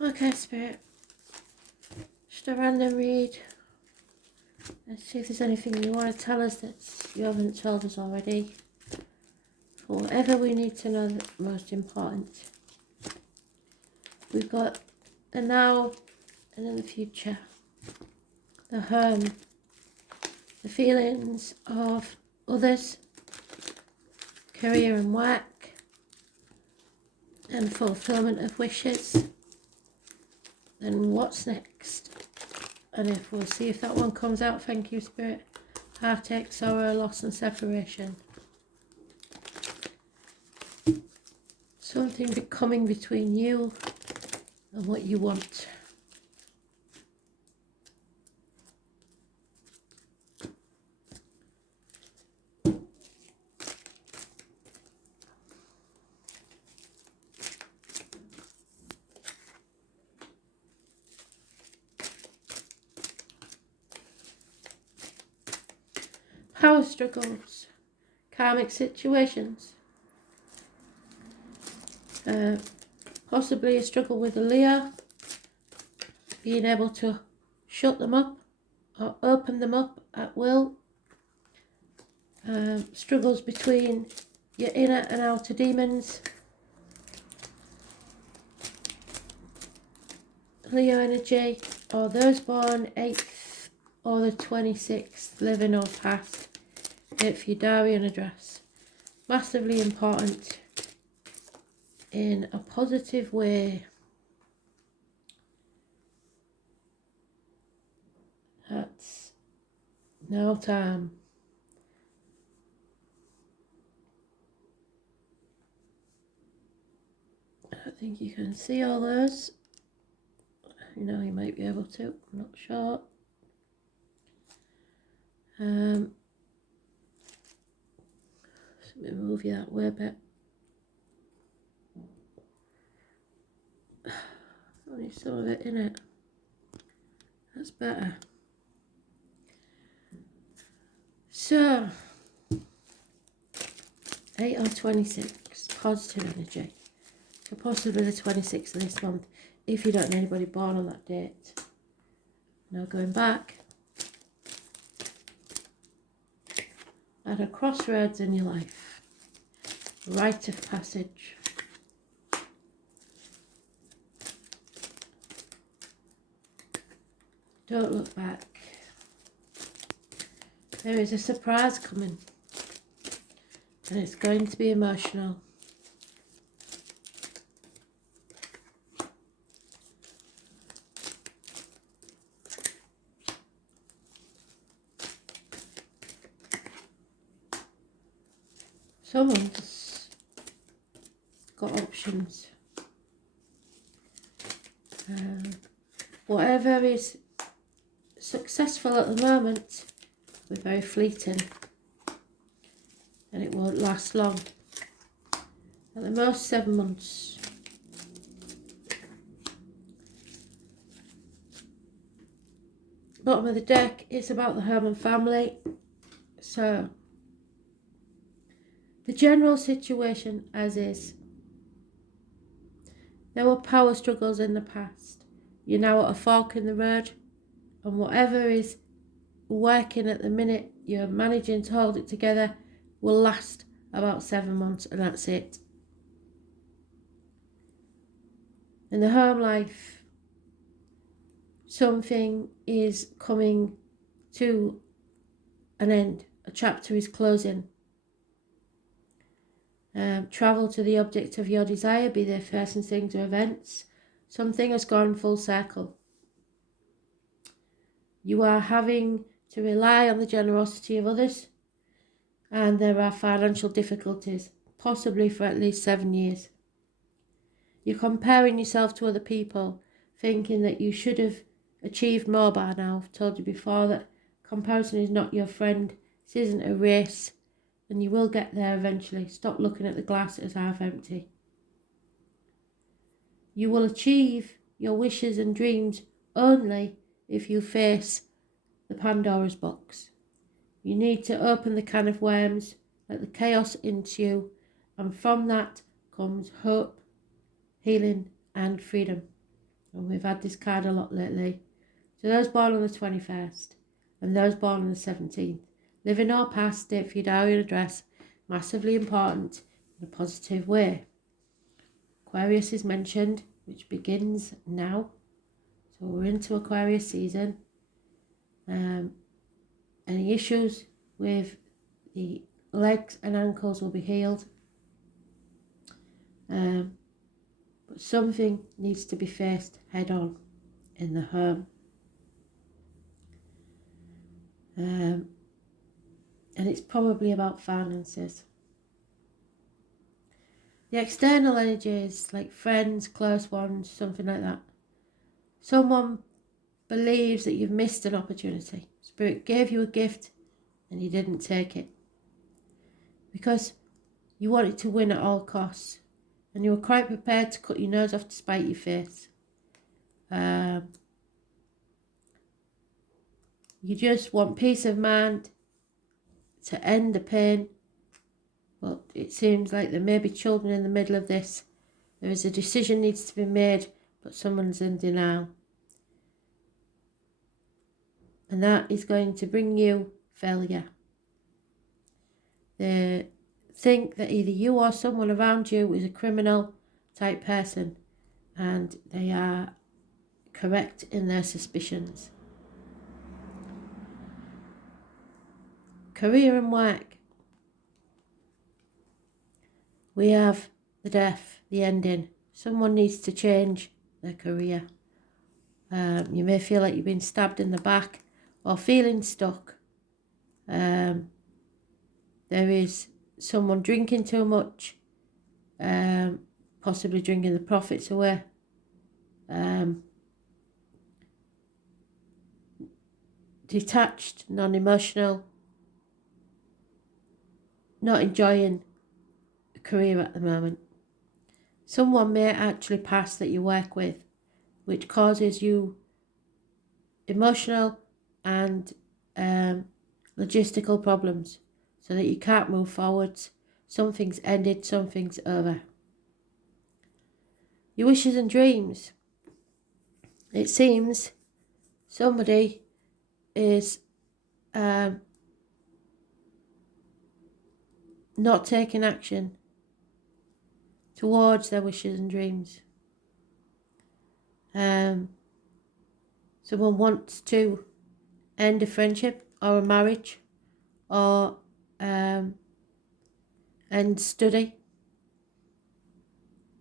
Okay, Spirit. Just a random read. Let's see if there's anything you want to tell us that you haven't told us already. For whatever we need to know that's most important. We've got the now and then the future. The home. The feelings of others. Career and work. And fulfillment of wishes. Then what's next? And if we'll see if that one comes out. Thank you, Spirit. Heartache, sorrow, loss and separation. Something coming between you and what you want. Power struggles, karmic situations, possibly a struggle with a Leo, being able to shut them up or open them up at will, struggles between your inner and outer demons, Leo energy, or those born 8th or the 26th, living or past. It for your diary and address. Massively important in a positive way. That's now time. I think you can see all those. You know, you might be able to, I'm not sure. Let me move you that way a bit. Only some of it in it. That's better. So, 8 or 26, positive energy. So possibly the 26th of this month, if you don't know anybody born on that date. Now going back, at a crossroads in your life, rite of passage. Don't look back. There is a surprise coming, and it's going to be emotional. Someone's got options. Whatever is successful at the moment, we're very fleeting, and it won't last long. At the most 7 months. Bottom of the deck is about the home and family. So the general situation as is. There were power struggles in the past. You're now at a fork in the road, and whatever is working at the minute, you're managing to hold it together, will last about 7 months, and that's it. In the home life, something is coming to an end. A chapter is closing. Travel to the object of your desire, be they persons, things or events. Something has gone full circle. You are having to rely on the generosity of others, and there are financial difficulties, possibly for at least 7 years. You're comparing yourself to other people, thinking that you should have achieved more by now. I've told you before that comparison is not your friend. This isn't a race, and you will get there eventually. Stop looking at the glass as half empty. You will achieve your wishes and dreams only if you face the Pandora's box. You need to open the can of worms, let the chaos ensue, and from that comes hope, healing and freedom. And we've had this card a lot lately. So those born on the 21st and those born on the 17th. Live in or past, date for your diary and address. Massively important in a positive way. Aquarius is mentioned, which begins now. So we're into Aquarius season. Any issues with the legs and ankles will be healed. But something needs to be faced head on in the home. And it's probably about finances. The external energies, like friends, close ones, something like that. Someone believes that you've missed an opportunity. Spirit gave you a gift and you didn't take it. Because you wanted to win at all costs. And you were quite prepared to cut your nose off to spite your face. You just want peace of mind to end the pain. But it seems like there may be children in the middle of this. There is a decision needs to be made, but someone's in denial. And that is going to bring you failure. They think that either you or someone around you is a criminal type person, and they are correct in their suspicions. Career and work. We have the death, the ending. Someone needs to change their career. You may feel like you've been stabbed in the back or feeling stuck. There is someone drinking too much, possibly drinking the profits away. Detached, non-emotional, not enjoying a career at the moment. Someone may actually pass that you work with, which causes you emotional and logistical problems, so that you can't move forwards. Something's ended, something's over. Your wishes and dreams. It seems somebody is not taking action towards their wishes and dreams. Someone wants to end a friendship or a marriage, or end study,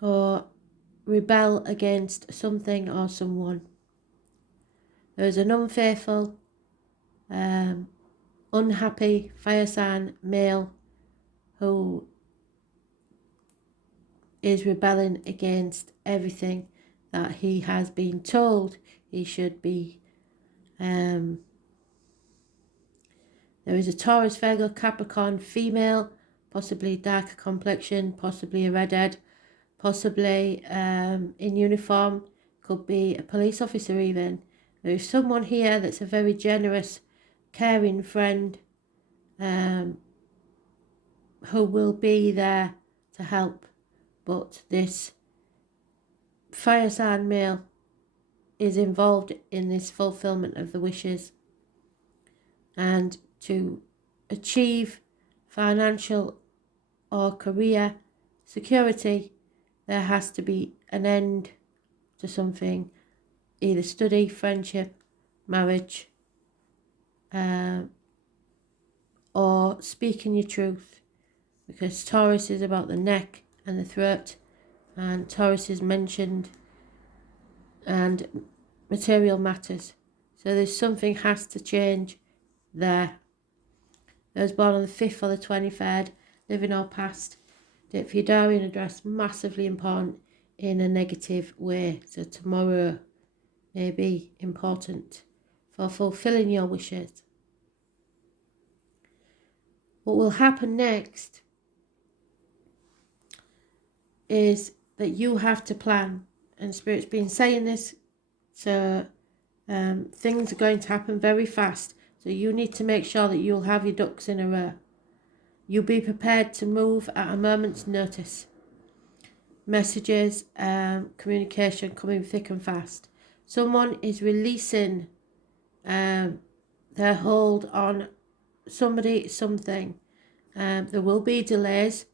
or rebel against something or someone. There is an unfaithful, unhappy fire sign male who is rebelling against everything that he has been told he should be. There is a Taurus, Virgo, Capricorn female, possibly darker complexion, possibly a redhead, possibly in uniform, could be a police officer even. There is someone here that's a very generous, caring friend who will be there to help. But this fire sign male is involved in this fulfillment of the wishes. And to achieve financial or career security, there has to be an end to something, either study, friendship, marriage, or speaking your truth, because Taurus is about the neck and the throat, and Taurus is mentioned, and material matters. So there's something has to change there. Those born on the 5th or the 23rd, living or past, date for your diary and address, massively important in a negative way. So tomorrow may be important for fulfilling your wishes. What will happen next is that you have to plan, and Spirit's been saying this, so things are going to happen very fast, so you need to make sure that you'll have your ducks in a row. You'll be prepared to move at a moment's notice. messages, communication coming thick and fast. Someone is releasing their hold on somebody, something. There will be delays,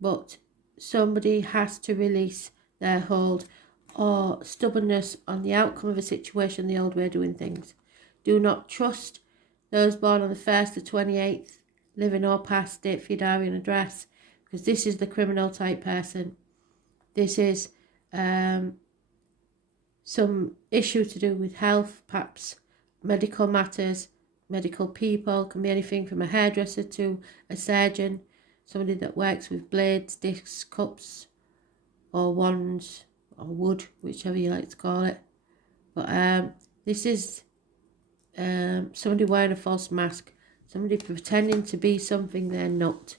but somebody has to release their hold or stubbornness on the outcome of a situation, the old way of doing things. Do not trust those born on the 1st to 28th, living or past, date for your diary and address, because this is the criminal type person. This is some issue to do with health, perhaps medical matters, medical people. Can be anything from a hairdresser to a surgeon, somebody that works with blades, discs, cups, or wands, or wood, whichever you like to call it. But this is somebody wearing a false mask, somebody pretending to be something they're not.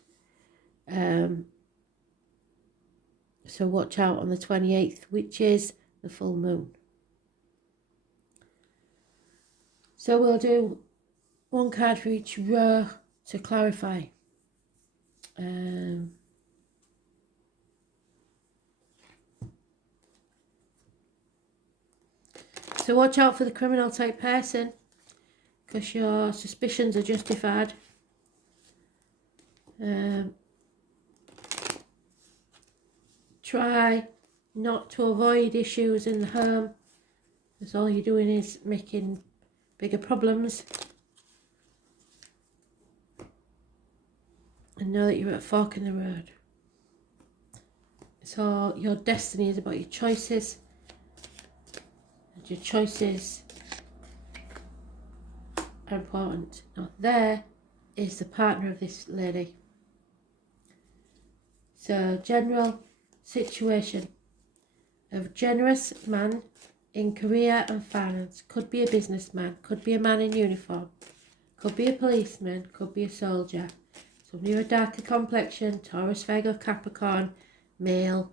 So watch out on the 28th, which is the full moon. So we'll do one card for each row to clarify. So watch out for the criminal type person, because your suspicions are justified. Try not to avoid issues in the home, because all you're doing is making bigger problems. And know that you're at a fork in the road. So your destiny is about your choices. And your choices are important. Now there is the partner of this lady. So general situation of generous man in career and finance. Could be a businessman, could be a man in uniform, could be a policeman, could be a soldier. Somebody with a darker complexion, Taurus, Virgo, Capricorn, male,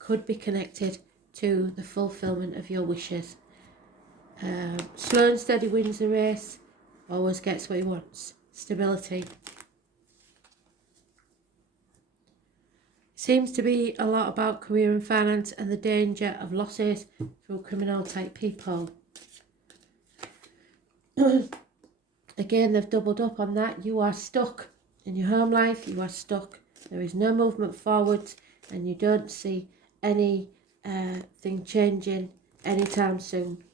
could be connected to the fulfillment of your wishes. Slow and steady wins the race, always gets what he wants. Stability. Seems to be a lot about career and finance and the danger of losses through criminal type people. Again, they've doubled up on that. You are stuck in your home life. You are stuck. There is no movement forwards, and you don't see any thing changing anytime soon.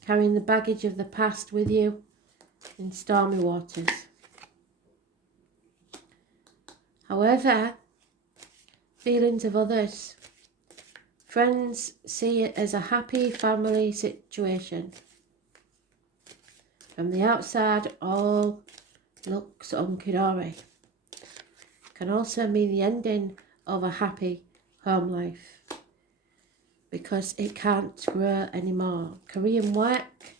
Carrying the baggage of the past with you in stormy waters. However, feelings of others. Friends see it as a happy family situation. From the outside, all looks hunky-dory. Can also mean the ending of a happy home life, because it can't grow anymore. Career and work,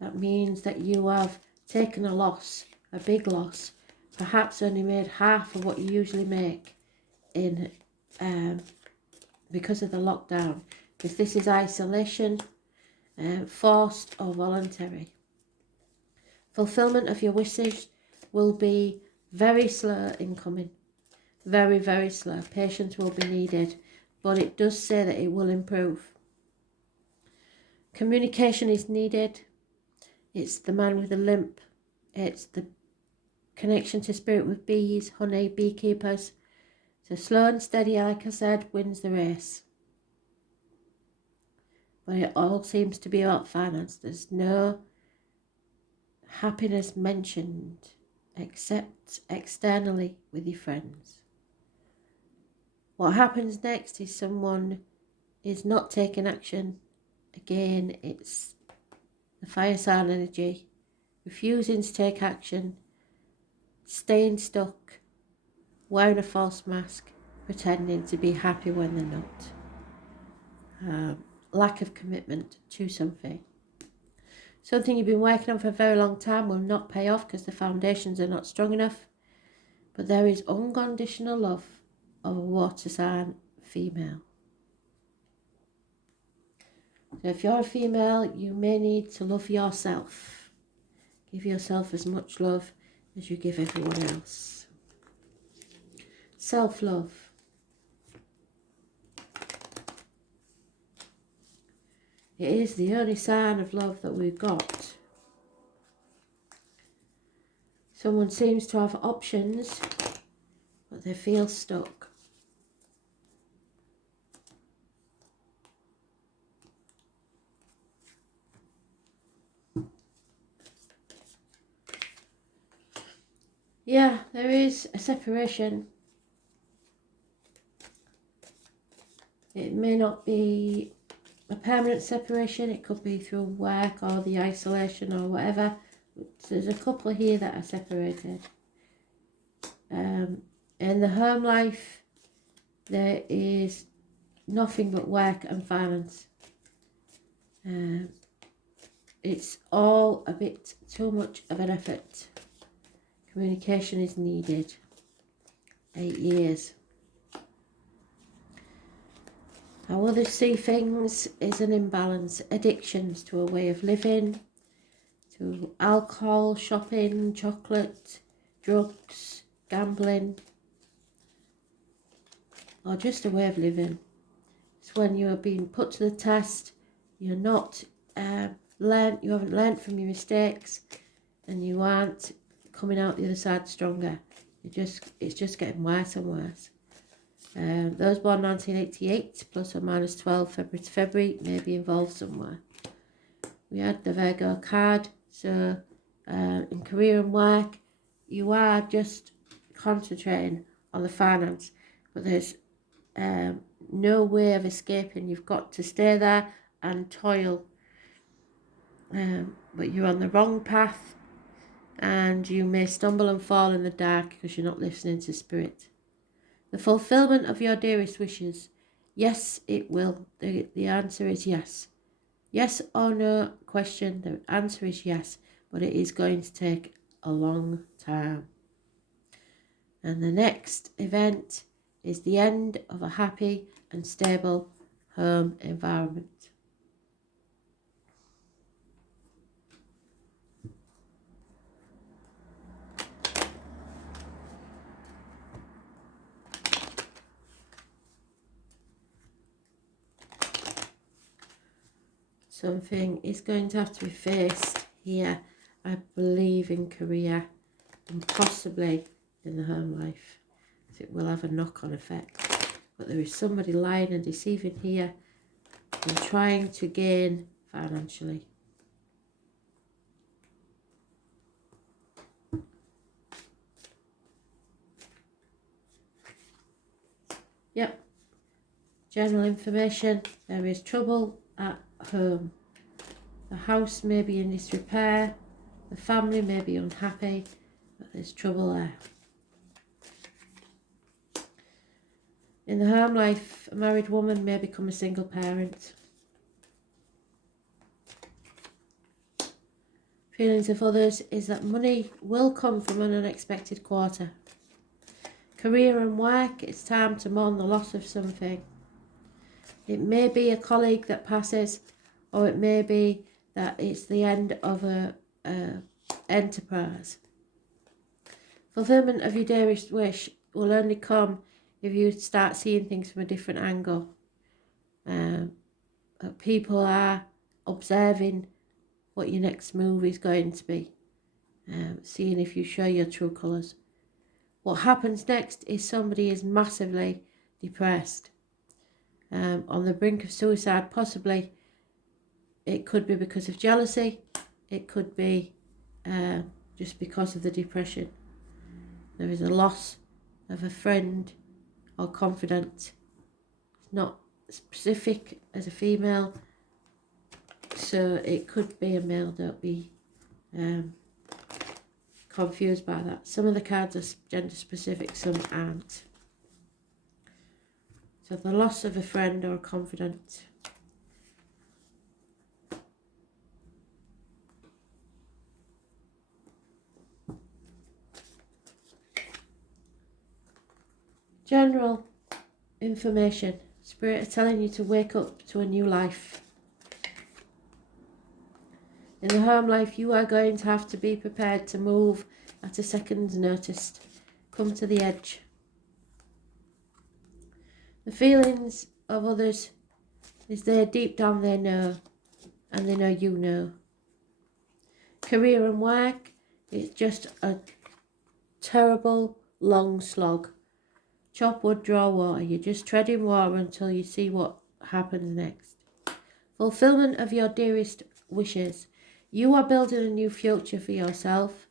that means that you have taken a loss, a big loss, perhaps only made half of what you usually make in because of the lockdown, because this is isolation, forced or voluntary. Fulfillment of your wishes will be very slow in coming. Very, very slow. Patience will be needed, but it does say that it will improve. Communication is needed. It's the man with the limp. It's the connection to spirit with bees, honey, beekeepers. So slow and steady, like I said, wins the race. But it all seems to be about finance. There's no happiness mentioned except externally with your friends. What happens next is someone is not taking action. Again, it's the fire sign energy, refusing to take action, staying stuck, wearing a false mask, pretending to be happy when they're not. Lack of commitment to something. Something you've been working on for a very long time will not pay off because the foundations are not strong enough. But there is unconditional love of a water sign female. So if you're a female, you may need to love yourself. Give yourself as much love as you give everyone else. Self-love. It is the only sign of love that we've got. Someone seems to have options, but they feel stuck. Yeah, there is a separation. It may not be a permanent separation. It could be through work or the isolation or whatever. There's a couple here that are separated. In the home life, there is nothing but work and finance. It's all a bit too much of an effort. Communication is needed. 8 years. How others see things is an imbalance. Addictions to a way of living, to alcohol, shopping, chocolate, drugs, gambling, or just a way of living. It's when you are being put to the test, you're not you haven't learned from your mistakes, and you aren't coming out the other side stronger. It's just getting worse and worse. Those born 1988 plus or minus 12 February to February may be involved somewhere. We had the Virgo card, so in career and work, you are just concentrating on the finance, but there's no way of escaping. You've got to stay there and toil, but you're on the wrong path, and you may stumble and fall in the dark because you're not listening to spirit. The fulfillment of your dearest wishes. Yes, it will. The answer is yes. Yes or no question. The answer is yes, but it is going to take a long time. And the next event is the end of a happy and stable home environment. Something is going to have to be faced here, I believe, in career and possibly in the home life. It will have a knock-on effect. But there is somebody lying and deceiving here and trying to gain financially. Yep. General information. There is trouble at home. The house may be in disrepair. The family may be unhappy, but there's trouble there. In the home life, a married woman may become a single parent. Feelings of others is that money will come from an unexpected quarter. Career and work, it's time to mourn the loss of something. It may be a colleague that passes, or it may be that it's the end of a enterprise. Fulfillment of your dearest wish will only come if you start seeing things from a different angle. People are observing what your next move is going to be, seeing if you show your true colours. What happens next is somebody is massively depressed, on the brink of suicide, possibly. It could be because of jealousy, it could be just because of the depression. There is a loss of a friend or confidant. It's not specific as a female, so it could be a male. Don't be confused by that. Some of the cards are gender specific, some aren't. So the loss of a friend or a confidant. General information. Spirit are telling you to wake up to a new life. In the home life, you are going to have to be prepared to move at a second's notice. Come to the edge. The feelings of others is there deep down they know and they know you know. Career and work is just a terrible long slog. Chop wood, draw water. You're just treading water until you see what happens next. Fulfillment of your dearest wishes. You are building a new future for yourself,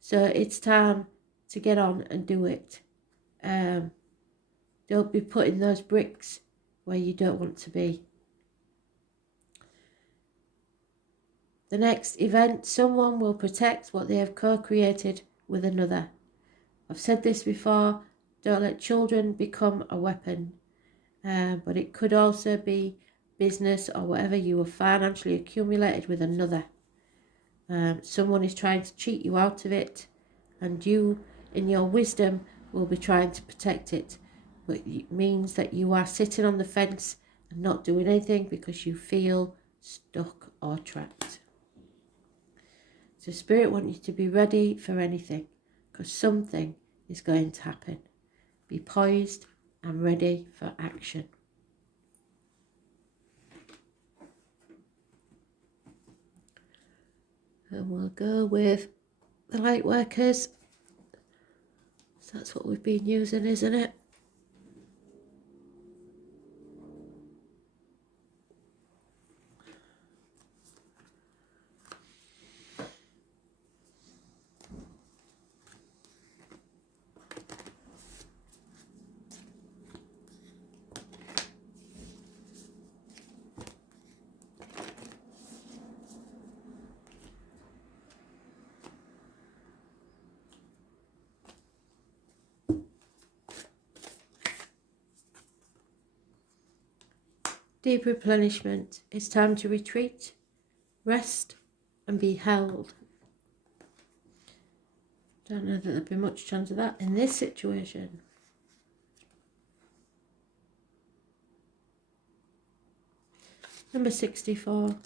so it's time to get on and do it. Don't be putting those bricks where you don't want to be. The next event, someone will protect what they have co-created with another. I've said this before, don't let children become a weapon. But it could also be business or whatever you have financially accumulated with another. Someone is trying to cheat you out of it, and you, in your wisdom, will be trying to protect it. But it means that you are sitting on the fence and not doing anything because you feel stuck or trapped. So Spirit wants you to be ready for anything, because something is going to happen. Be poised and ready for action. And we'll go with the light workers. So that's what we've been using, isn't it? Deep replenishment. It's time to retreat, rest, and be held. Don't know that there'd be much chance of that in this situation. Number 64.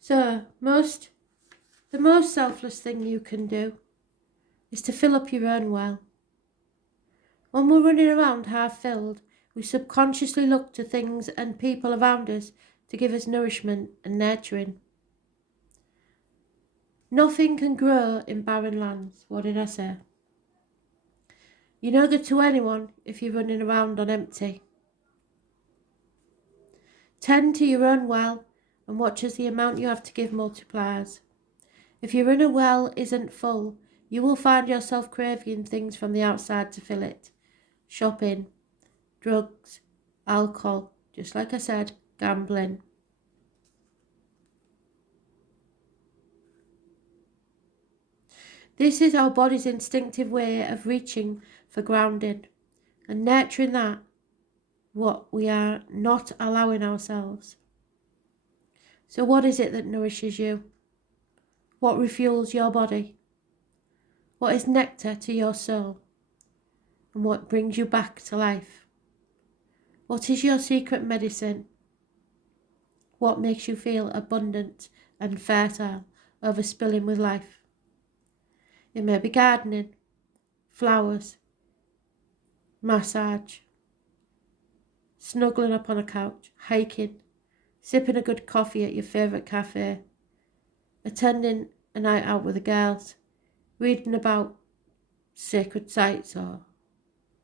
So, the most selfless thing you can do is to fill up your own well. When we're running around half filled, we subconsciously look to things and people around us to give us nourishment and nurturing. Nothing can grow in barren lands. What did I say? You're no good to anyone if you're running around on empty. Tend to your own well and watch as the amount you have to give multiplies. If your inner well isn't full, you will find yourself craving things from the outside to fill it. Shopping, drugs, alcohol, just like I said, gambling. This is our body's instinctive way of reaching for grounding and nurturing that what we are not allowing ourselves. So what is it that nourishes you? What refuels your body? What is nectar to your soul? And what brings you back to life? What is your secret medicine? What makes you feel abundant and fertile, overspilling with life? It may be gardening, flowers, massage, snuggling up on a couch, hiking, sipping a good coffee at your favourite cafe, attending a night out with the girls, reading about sacred sites or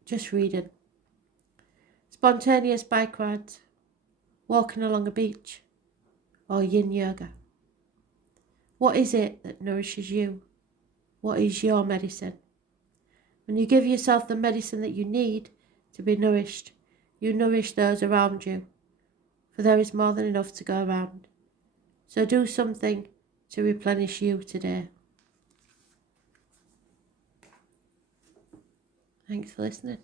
just reading, spontaneous bike rides, walking along a beach, or yin yoga. What is it that nourishes you? What is your medicine? When you give yourself the medicine that you need to be nourished, you nourish those around you, for there is more than enough to go around. So do something to replenish you today. Thanks for listening.